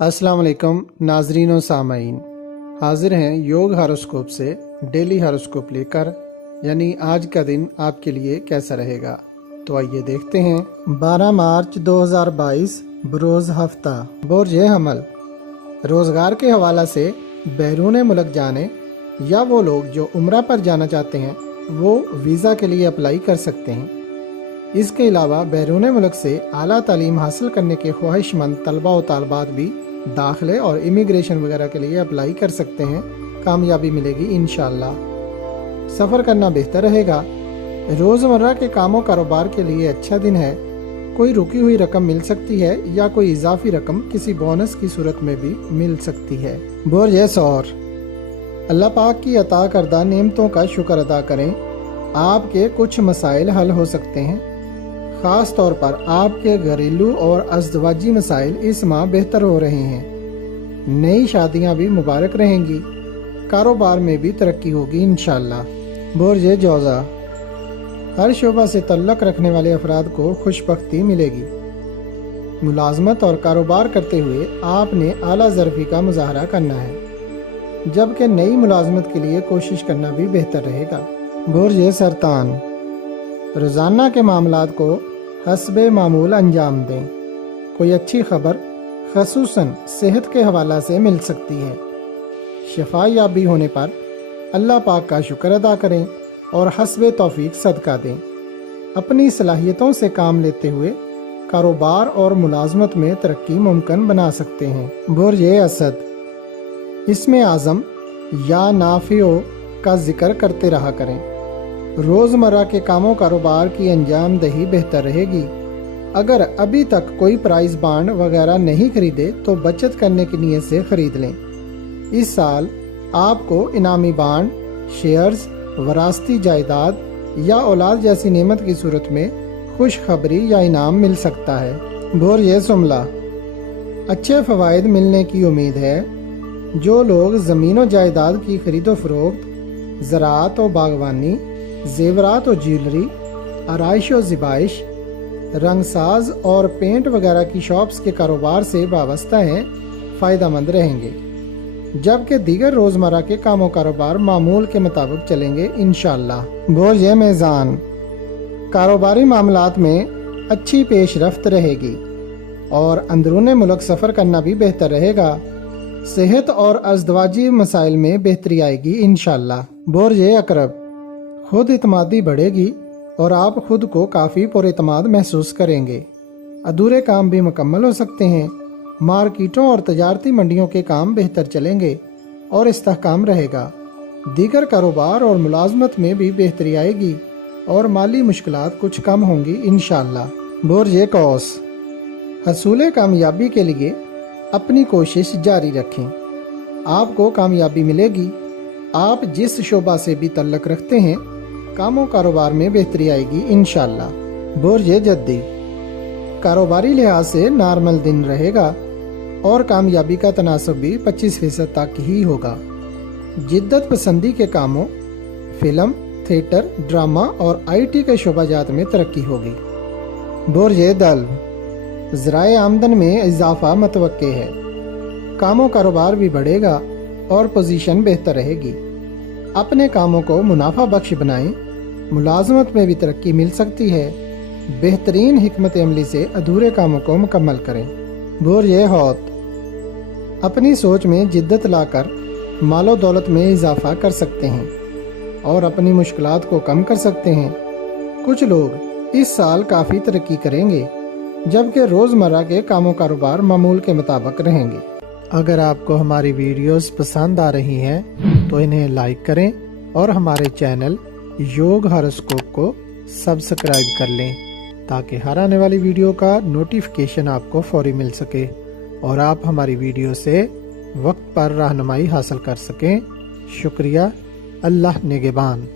अस्सलाम वालेकुम नाजरीन और सामाइन, हाजिर हैं योग हॉरोस्कोप से डेली हॉरोस्कोप लेकर। यानी आज का दिन आपके लिए कैसा रहेगा, तो आइए देखते हैं। 12 मार्च 2022 बरोज़ हफ्ता बुर्ज हमल। रोज़गार के हवाला से बैरून मुल्क जाने या वो लोग जो उम्रा पर जाना चाहते हैं वो वीज़ा के लिए अप्लाई कर सकते हैं। इसके अलावा बैरून मुल्क से आला तालीम हासिल करने के ख्वाहिशमंद तलबा व तालबात भी दाखिले और इमिग्रेशन वगैरह के लिए अप्लाई कर सकते हैं। कामयाबी मिलेगी इंशाअल्लाह। सफ़र करना बेहतर रहेगा। रोज़मर्रा के कामों कारोबार के लिए अच्छा दिन है। कोई रुकी हुई रकम मिल सकती है या कोई इजाफी रकम किसी बोनस की सूरत में भी मिल सकती है। बुर्ज सौर। अल्लाह पाक की अता करदा नेमतों का शुक्र अदा करें। आपके कुछ मसाइल हल हो सकते हैं। ख़ास तौर पर आपके घरेलू और अज़दवाजी मसाइल इस माह बेहतर हो रहे हैं। नई शादियां भी मुबारक रहेंगी। कारोबार में भी तरक्की होगी इंशाअल्लाह। बुर्ज जौज़ा। हर शोबा से तल्लुक़ रखने वाले अफराद को खुशबख्ती मिलेगी। मुलाजमत और कारोबार करते हुए आपने आला ज़रफ़ी का मुज़ाहरा करना है, जबकि नई मुलाजमत के लिए कोशिश करना भी बेहतर रहेगा। बुर्ज सरतान। रोज़ाना के मामलात को हस्बे मामूल अंजाम दें। कोई अच्छी खबर ख़ुसूसन सेहत के हवाला से मिल सकती है। शिफा याबी होने पर अल्लाह पाक का शुक्र अदा करें और हस्बे तौफीक सदका दें। अपनी सलाहियतों से काम लेते हुए कारोबार और मुलाजमत में तरक्की मुमकिन बना सकते हैं। बुर्ज असद। इसमें आज़म या नाफियो का जिक्र करते रहा करें। रोज़मर्रा के कामों कारोबार की अंजाम दही बेहतर रहेगी। अगर अभी तक कोई प्राइस बांड वगैरह नहीं खरीदे तो बचत करने की नीयत से खरीद लें। इस साल आपको इनामी बांड, शेयर्स, वरासती जायदाद या औलाद जैसी नेमत की सूरत में खुशखबरी या इनाम मिल सकता है। बुर्ज सुमला। अच्छे फ़वाइद मिलने की उम्मीद है। जो लोग ज़मीन और जायदाद की खरीदो फरोख्त, ज़राअत और बागवानी, जेवरात और ज्वेलरी, आराइश और ज़िबाइश, रंगसाज और पेंट वगैरह की शॉप्स के कारोबार से वाबस्ता हैं, फ़ायदेमंद रहेंगे। जबकि दीगर रोज़मर्रा के कामों कारोबार मामूल के मुताबिक चलेंगे इंशाअल्लाह। बुर्ज मीज़ान। कारोबारी मामलात में अच्छी पेशरफ्त रहेगी और अंदरूनी मुल्क सफ़र करना भी बेहतर रहेगा। सेहत और अज़दवाजी मसाइल में बेहतरी आएगी इंशाअल्लाह। बुर्ज अकरब। खुद इत्मादी बढ़ेगी और आप खुद को काफ़ी पुरइत्माद महसूस करेंगे। अधूरे काम भी मुकम्मल हो सकते हैं। मार्केटों और तजारती मंडियों के काम बेहतर चलेंगे और इस्तेहकाम रहेगा। दीगर कारोबार और मुलाजमत में भी बेहतरी आएगी और माली मुश्किलात कुछ कम होंगी इंशाअल्लाह। बुर्ज कौस। हसूल कामयाबी के लिए अपनी कोशिश जारी रखें। आपको कामयाबी मिलेगी। आप जिस शोबा से भी तल्लुक़ रखते हैं कामों कारोबार में बेहतरी आएगी इंशाअल्लाह। बुर्ज जद्दी। कारोबारी लिहाज से नॉर्मल दिन रहेगा और कामयाबी का तनासब भी 25% तक ही होगा। जिद्दत पसंदी के कामों, फिल्म, थिएटर, ड्रामा और IT के शोबाजात में तरक्की होगी। बुर्ज दल। ज़राए आमदन में इजाफा मतवक्के है। कामों कारोबार भी बढ़ेगा और पोजीशन बेहतर रहेगी। अपने कामों को मुनाफा बख्श बनाएं। मुलाजमत में भी तरक्की मिल सकती है। बेहतरीन हिकमत अमली से अधूरे कामों को मुकम्मल करें। बुर्ज हौत। अपनी सोच में जिद्दत लाकर मालो दौलत में इजाफा कर सकते हैं और अपनी मुश्किलात को कम कर सकते हैं। कुछ लोग इस साल काफ़ी तरक्की करेंगे, जबकि रोज़मर्रा के कामों कारोबार मामूल के मुताबिक रहेंगे। अगर आपको हमारी वीडियोस पसंद आ रही हैं तो इन्हें लाइक करें और हमारे चैनल योग हॉरोस्कोप को सब्सक्राइब कर लें, ताकि हर आने वाली वीडियो का नोटिफिकेशन आपको फौरी मिल सके और आप हमारी वीडियो से वक्त पर रहनुमाई हासिल कर सकें। शुक्रिया। अल्लाह निगहबान।